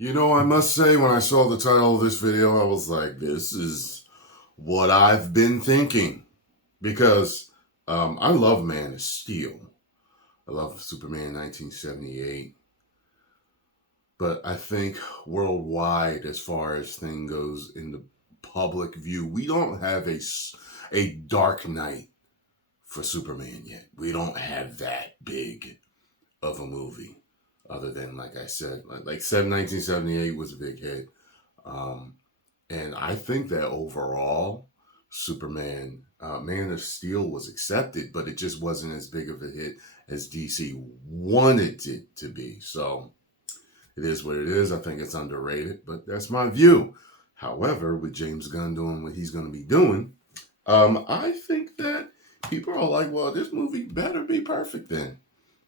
You know, I must say, when I saw the title of this video, I was like, this is what I've been thinking. Because I love Man of Steel. I love Superman 1978. But I think worldwide, as far as thing goes in the public view, we don't have a Dark Knight for Superman yet. We don't have that big of a movie. Other than, like I said, like 1978 was a big hit. And I think that overall, Superman, Man of Steel was accepted, but it just wasn't as big of a hit as DC wanted it to be. So it is what it is. I think it's underrated, but that's my view. However, with James Gunn doing what he's going to be doing, I think that people are like, well, this movie better be perfect then.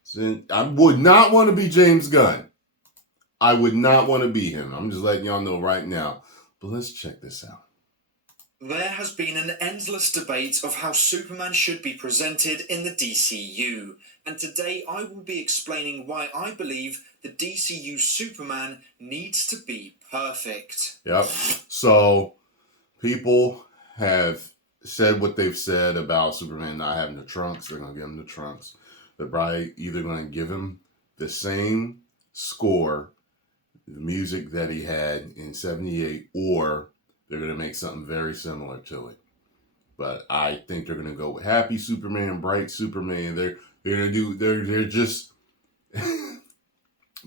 So I would not want to be James Gunn. I would not want to be him. I'm just letting y'all know right now. But let's check this out. There has been an endless debate of how Superman should be presented in the DCU, and today I will be explaining why I believe the DCU Superman needs to be perfect. Yep. So people have said what they've said about Superman not having the trunks. They're going to give him the trunks. They're probably either going to give him the same score, the music that he had in 78, or they're going to make something very similar to it. But I think they're going to go with Happy Superman, Bright Superman. They're going to do, they're just,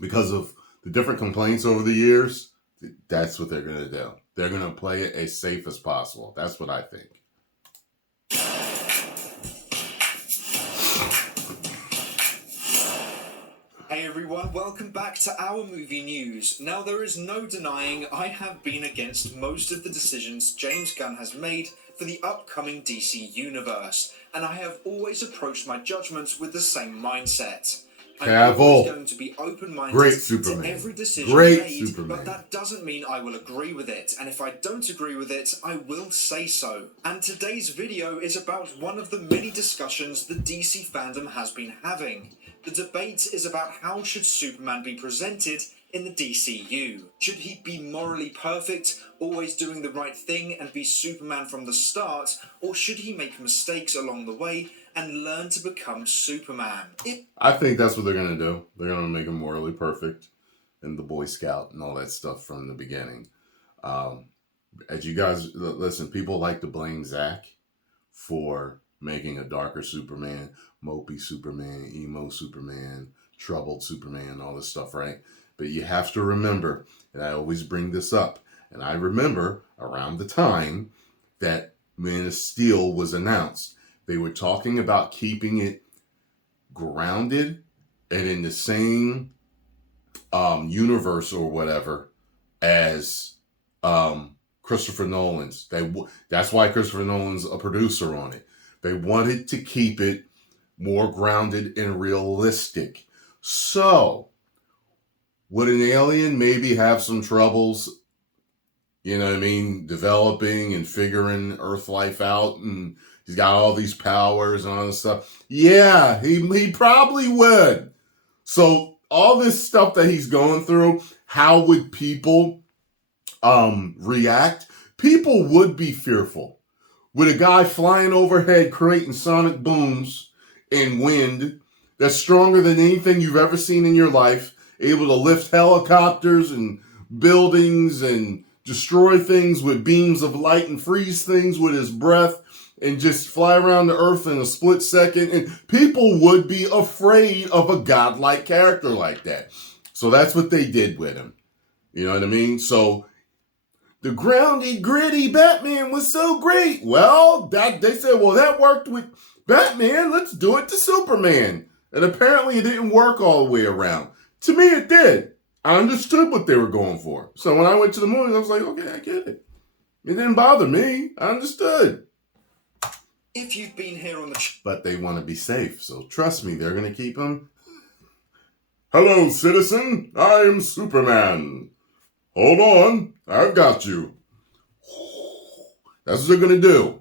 because of the different complaints over the years, that's what they're going to do. They're going to play it as safe as possible. That's what I think. Hey everyone, welcome back to Our Movie News. Now, there is no denying I have been against most of the decisions James Gunn has made for the upcoming DC universe, and I have always approached my judgments with the same mindset. I'm always going to be open-minded to every decision made, but that doesn't mean I will agree with it, and if I don't agree with it, I will say so. And today's video is about one of the many discussions the DC fandom has been having. The debate is about how should Superman be presented in the DCU. Should he be morally perfect, always doing the right thing and be Superman from the start, or should he make mistakes along the way and learn to become Superman? I think that's what they're going to do. They're going to make him morally perfect and the Boy Scout and all that stuff from the beginning. As you guys listen, people like to blame Zach for making a darker Superman, mopey Superman, emo Superman, troubled Superman, all this stuff, right? But you have to remember, and I always bring this up, and I remember around the time that Man of Steel was announced, they were talking about keeping it grounded and in the same universe or whatever as Christopher Nolan's. That's why Christopher Nolan's a producer on it. They wanted to keep it more grounded and realistic. So, would an alien maybe have some troubles, you know what I mean, developing and figuring Earth life out, and he's got all these powers and all this stuff? Yeah, he probably would. So, all this stuff that he's going through, how would people react? People would be fearful. With a guy flying overhead creating sonic booms and wind that's stronger than anything you've ever seen in your life, able to lift helicopters and buildings and destroy things with beams of light and freeze things with his breath and just fly around the earth in a split second. And people would be afraid of a godlike character like that. So that's what they did with him. You know what I mean? So the grounded, gritty Batman was so great. Well, they said, well, that worked with Batman. Let's do it to Superman. And apparently it didn't work all the way around. To me, it did. I understood what they were going for. So when I went to the movies, I was like, okay, I get it. It didn't bother me. I understood. If you've been here on the... But they want to be safe. So trust me, they're going to keep him. Hello, citizen. I am Superman. Hold on, I've got you. That's what they're going to do.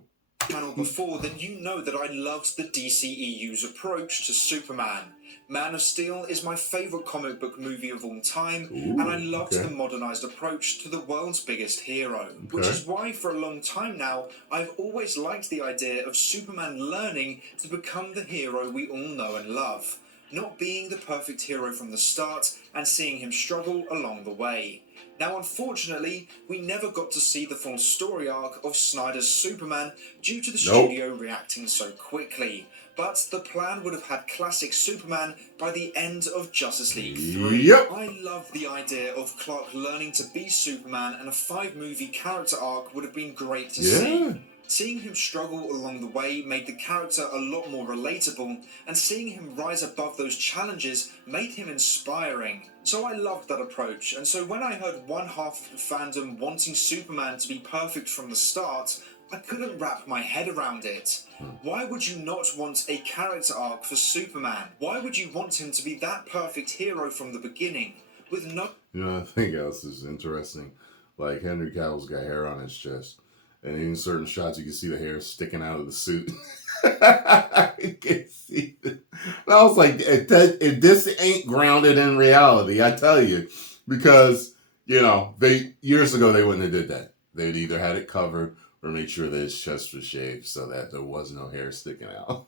Before, then you know that I loved the DCEU's approach to Superman. Man of Steel is my favourite comic book movie of all time, Ooh, and I loved okay. the modernised approach to the world's biggest hero, which Okay. is why for a long time now I've always liked the idea of Superman learning to become the hero we all know and love, not being the perfect hero from the start and seeing him struggle along the way. Now, unfortunately, we never got to see the full story arc of Snyder's Superman due to the studio reacting so quickly, but the plan would have had classic Superman by the end of Justice League 3. Yep. I love the idea of Clark learning to be Superman, and a 5-movie character arc would have been great to see. Seeing him struggle along the way made the character a lot more relatable, and seeing him rise above those challenges made him inspiring. So I loved that approach, and so when I heard one half of fandom wanting Superman to be perfect from the start, I couldn't wrap my head around it. Why would you not want a character arc for Superman? Why would you want him to be that perfect hero from the beginning, with no... You know, I think else is interesting. Like, Henry Cavill's got hair on his chest. And in certain shots, you can see the hair sticking out of the suit. You can see it. And I was like, if this ain't grounded in reality, I tell you. Because, you know, years ago, they wouldn't have did that. They'd either had it covered or made sure that his chest was shaved so that there was no hair sticking out.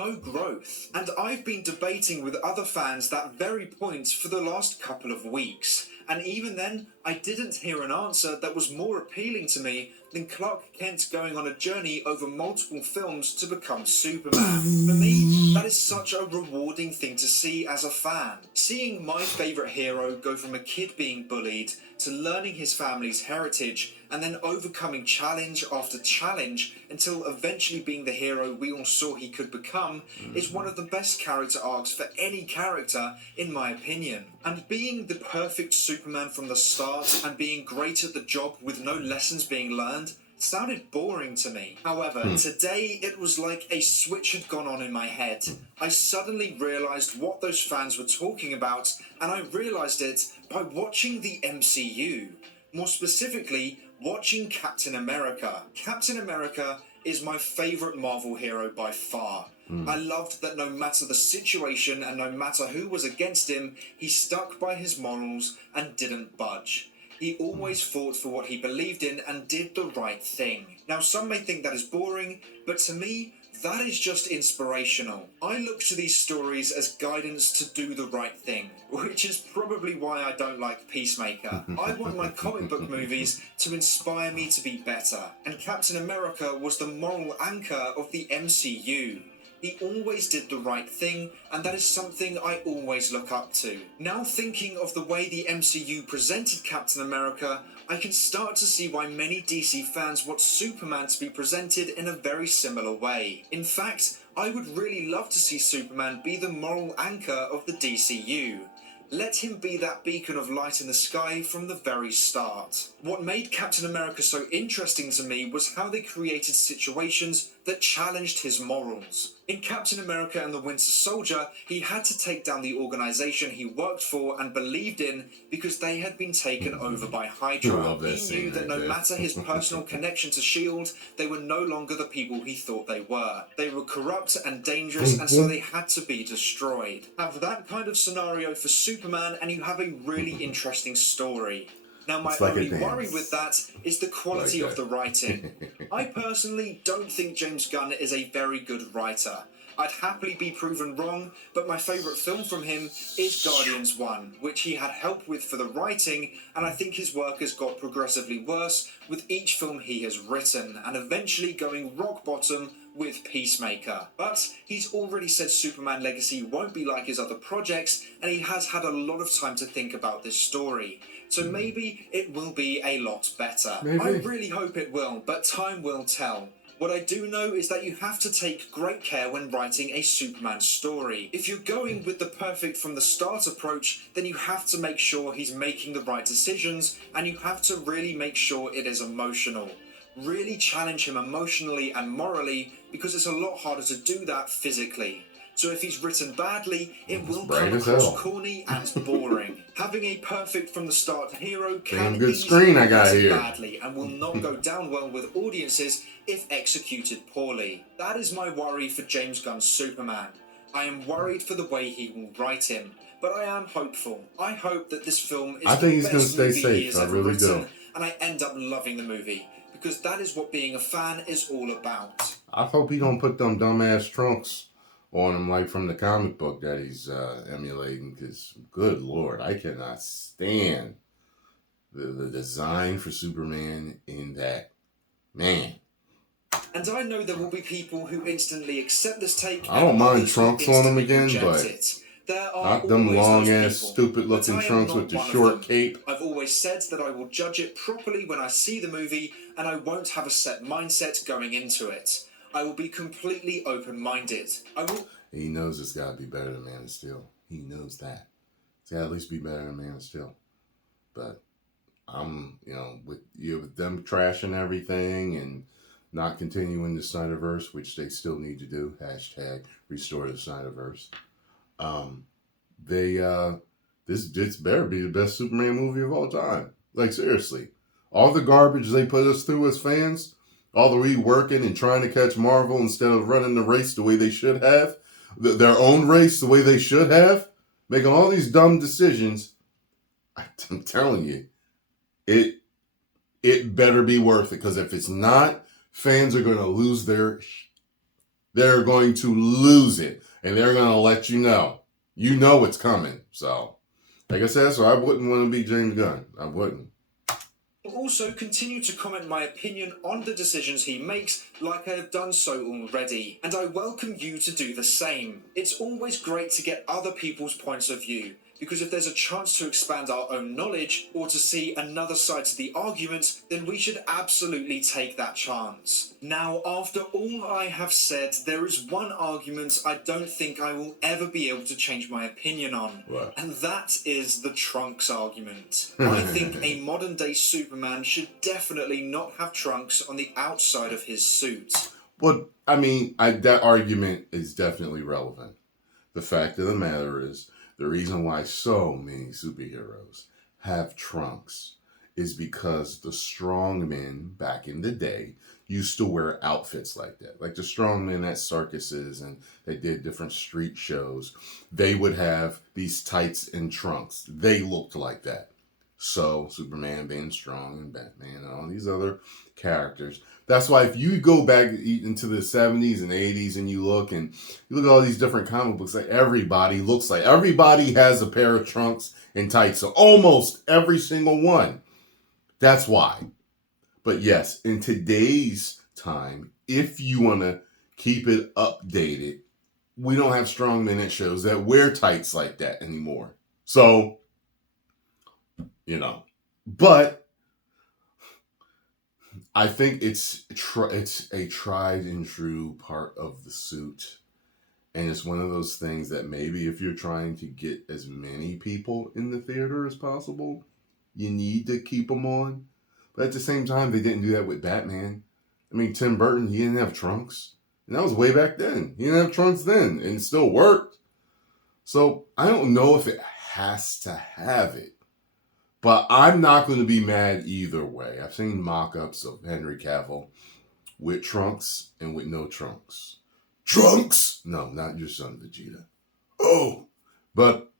No growth. And I've been debating with other fans that very point for the last couple of weeks. And even then, I didn't hear an answer that was more appealing to me than Clark Kent going on a journey over multiple films to become Superman. For me, that is such a rewarding thing to see as a fan. Seeing my favourite hero go from a kid being bullied to learning his family's heritage and then overcoming challenge after challenge until eventually being the hero we all saw he could become is one of the best character arcs for any character, in my opinion. And being the perfect Superman from the start and being great at the job with no lessons being learned sounded boring to me. However, today it was like a switch had gone on in my head. I suddenly realised what those fans were talking about, and I realised it by watching the MCU. More specifically, watching Captain America. Captain America is my favourite Marvel hero by far. I loved that no matter the situation and no matter who was against him, he stuck by his morals and didn't budge. He always fought for what he believed in and did the right thing. Now, some may think that is boring, but to me, that is just inspirational. I look to these stories as guidance to do the right thing, which is probably why I don't like Peacemaker. I want my comic book movies to inspire me to be better, and Captain America was the moral anchor of the MCU. He always did the right thing, and that is something I always look up to. Now, thinking of the way the MCU presented Captain America, I can start to see why many DC fans want Superman to be presented in a very similar way. In fact, I would really love to see Superman be the moral anchor of the DCU. Let him be that beacon of light in the sky from the very start. What made Captain America so interesting to me was how they created situations that challenged his morals. In Captain America and the Winter Soldier, he had to take down the organization he worked for and believed in because they had been taken over by Hydra. He knew that no matter his personal connection to S.H.I.E.L.D., they were no longer the people he thought they were. They were corrupt and dangerous, and so they had to be destroyed. Have that kind of scenario for Superman, and you have a really interesting story. Now, my only worry with that is the quality of the writing. I personally don't think James Gunn is a very good writer. I'd happily be proven wrong, but my favourite film from him is Guardians 1, which he had help with for the writing, and I think his work has got progressively worse with each film he has written, and eventually going rock bottom with Peacemaker. But he's already said Superman Legacy won't be like his other projects, and he has had a lot of time to think about this story. So maybe it will be a lot better. I really hope it will, but time will tell. What I do know is that you have to take great care when writing a Superman story. If you're going with the perfect from the start approach, then you have to make sure he's making the right decisions, and you have to really make sure it is emotional. Really challenge him emotionally and morally, because it's a lot harder to do that physically. So if he's written badly, it will come across corny and boring. Having a perfect from the start hero can easily be written badly and will not go down well with audiences if executed poorly. That is my worry for James Gunn's Superman. I am worried for the way he will write him, but I am hopeful. I hope that this film is I think he's the gonna best stay movie he safe. has I ever really written, do. and I end up loving the movie, because that is what being a fan is all about. I hope he don't put them dumbass trunks on him like from the comic book that he's emulating. Because, good lord, I cannot stand the design for Superman in that. Man. And I know there will be people who instantly accept this take I don't and mind others who trunks on him instantly again, reject but it. There are not them always long those ass people, stupid but looking I am trunks not with the one of short them. cape. I've always said that I will judge it properly when I see the movie, and I won't have a set mindset going into it. I will be completely open-minded. He knows it's got to be better than Man of Steel. He knows that. It's got to at least be better than Man of Steel. But I'm, with them trashing everything and not continuing the Snyderverse, which they still need to do. Hashtag restore the Snyderverse. This better be the best Superman movie of all time. Like, seriously. All the garbage they put us through as fans, all the reworking and trying to catch Marvel instead of running the race the way they should have, their own race the way they should have, making all these dumb decisions, I'm telling you, it better be worth it. Because if it's not, fans are going to lose they're going to lose it. And they're going to let you know. You know it's coming. So, like I said, I wouldn't want to be James Gunn. I wouldn't. I'll also continue to comment my opinion on the decisions he makes, like I have done so already, and I welcome you to do the same. It's always great to get other people's points of view, because if there's a chance to expand our own knowledge, or to see another side to the argument, then we should absolutely take that chance. Now, after all I have said, there is one argument I don't think I will ever be able to change my opinion on. What? And that is the trunks argument. I think a modern-day Superman should definitely not have trunks on the outside of his suit. Well, I mean, that argument is definitely relevant. The fact of the matter is, the reason why so many superheroes have trunks is because the strong men back in the day used to wear outfits like that. Like the strong men at circuses and they did different street shows. They would have these tights and trunks. They looked like that. So Superman being strong and Batman and all these other characters. That's why if you go back into the 70s and 80s and you look at all these different comic books, like everybody has a pair of trunks and tights. So almost every single one. That's why. But yes, in today's time, if you want to keep it updated, we don't have strong men at shows that wear tights like that anymore. So, but I think it's a tried and true part of the suit. And it's one of those things that maybe if you're trying to get as many people in the theater as possible, you need to keep them on. But at the same time, they didn't do that with Batman. I mean, Tim Burton, he didn't have trunks. And that was way back then. He didn't have trunks then, and it still worked. So I don't know if it has to have it. But I'm not going to be mad either way. I've seen mock-ups of Henry Cavill with trunks and with no trunks. Trunks? No, not your son, Vegeta. Oh, but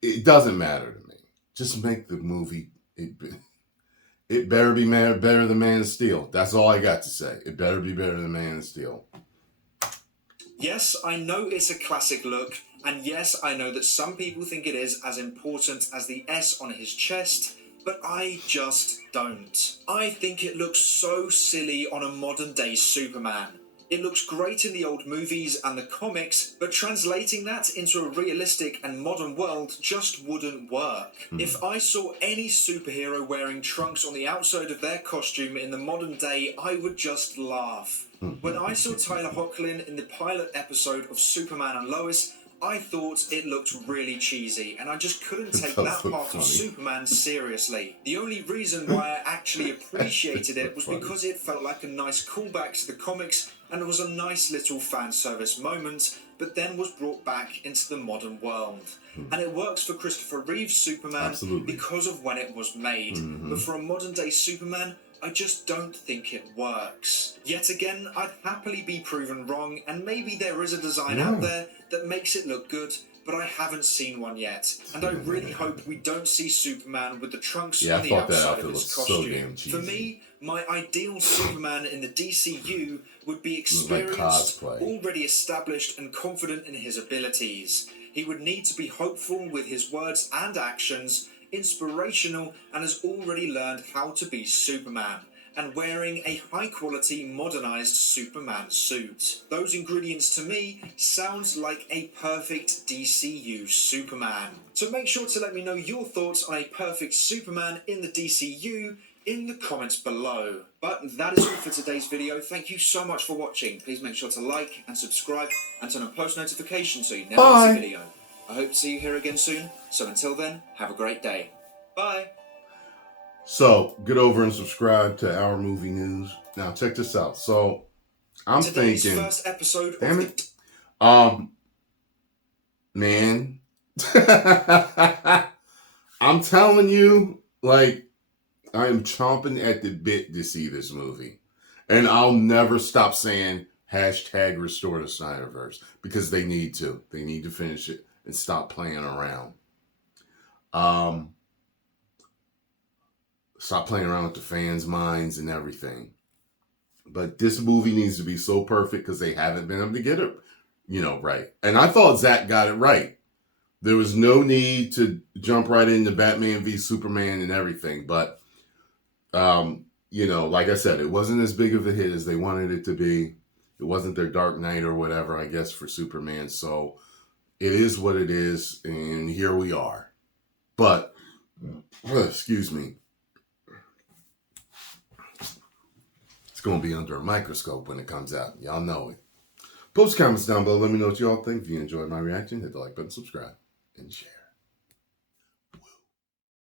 it doesn't matter to me. Just make the movie, it better be better than Man of Steel. That's all I got to say. It better be better than Man of Steel. Yes, I know it's a classic look, and yes, I know that some people think it is as important as the S on his chest, but I just don't. I think it looks so silly on a modern-day Superman. It looks great in the old movies and the comics, but translating that into a realistic and modern world just wouldn't work. If I saw any superhero wearing trunks on the outside of their costume in the modern day, I would just laugh. When I saw Tyler Hoechlin in the pilot episode of Superman and Lois, I thought it looked really cheesy, and I just couldn't take that part of Superman seriously. The only reason why I actually appreciated it was because it felt like a nice callback to the comics, and it was a nice little fan service moment, but then was brought back into the modern world. And it works for Christopher Reeve's Superman because of when it was made. But for a modern day Superman, I just don't think it works. Yet again, I'd happily be proven wrong, and maybe there is a design out there that makes it look good, but I haven't seen one yet. And I really hope we don't see Superman with the trunks on the outside of his costume. For me, my ideal Superman in the DCU would be experienced, already established and confident in his abilities. He would need to be hopeful with his words and actions, inspirational, and has already learned how to be Superman, and wearing a high-quality, modernized Superman suit. Those ingredients, to me, sounds like a perfect DCU Superman. So make sure to let me know your thoughts on a perfect Superman in the DCU in the comments below. But that is all for today's video. Thank you so much for watching. Please make sure to like and subscribe and turn on post notifications so you never miss a video. I hope to see you here again soon. So until then, have a great day. Bye. So get over and subscribe to Our Movie News. Now check this out. So I'm thinking, first episode damn of it, man, I'm telling you, like, I am chomping at the bit to see this movie, and I'll never stop saying hashtag restore the Snyderverse, because they need to. They need to finish it and stop playing around. Stop playing around with the fans' minds and everything. But this movie needs to be so perfect because they haven't been able to get it, right. And I thought Zack got it right. There was no need to jump right into Batman v Superman and everything. But, like I said, it wasn't as big of a hit as they wanted it to be. It wasn't their Dark Knight or whatever, I guess, for Superman. So it is what it is. And here we are. But, excuse me. Going to be under a microscope when it comes out. Y'all know it. Post comments down below. Let me know what y'all think. If you enjoyed my reaction, hit the like button, subscribe, and share.